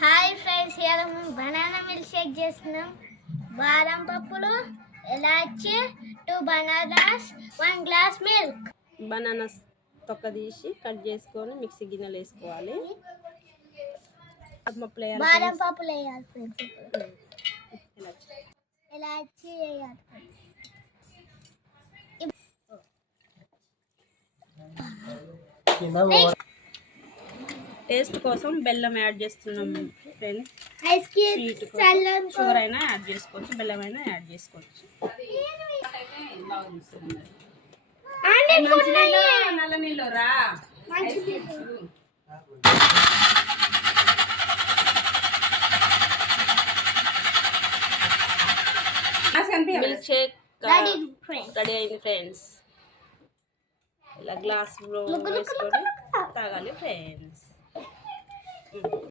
Hi friends, ఇలా banana milk shake చేస్తున్నాం. బాదం పప్పులు, ఇలాచి, 2 బనానాస్, 1 గ్లాస్ మిల్క్. బనానాస్ తొక్క తీసి కట్ చేసుకొని మిక్సీ గిన్నెలు వేసుకోవాలి. బాదం పప్పులు వేయాలి ఫ్రెండ్స్. ఇలాచి వేయాలి. టేస్ట్ కోసం బెల్లం యాడ్ చేస్తున్నాం ఫ్రెండ్స్. షుగర్ అయినా యాడ్ చేసుకోవచ్చు, బెల్లం అయినా యాడ్ చేసుకోవచ్చు. నల్ల నీళ్ళు రా. మిల్క్ షేక్ రెడీ అయింది ఫ్రెండ్స్. ఇలా గ్లాస్ వేసుకొని తాగాలి ఫ్రెండ్స్.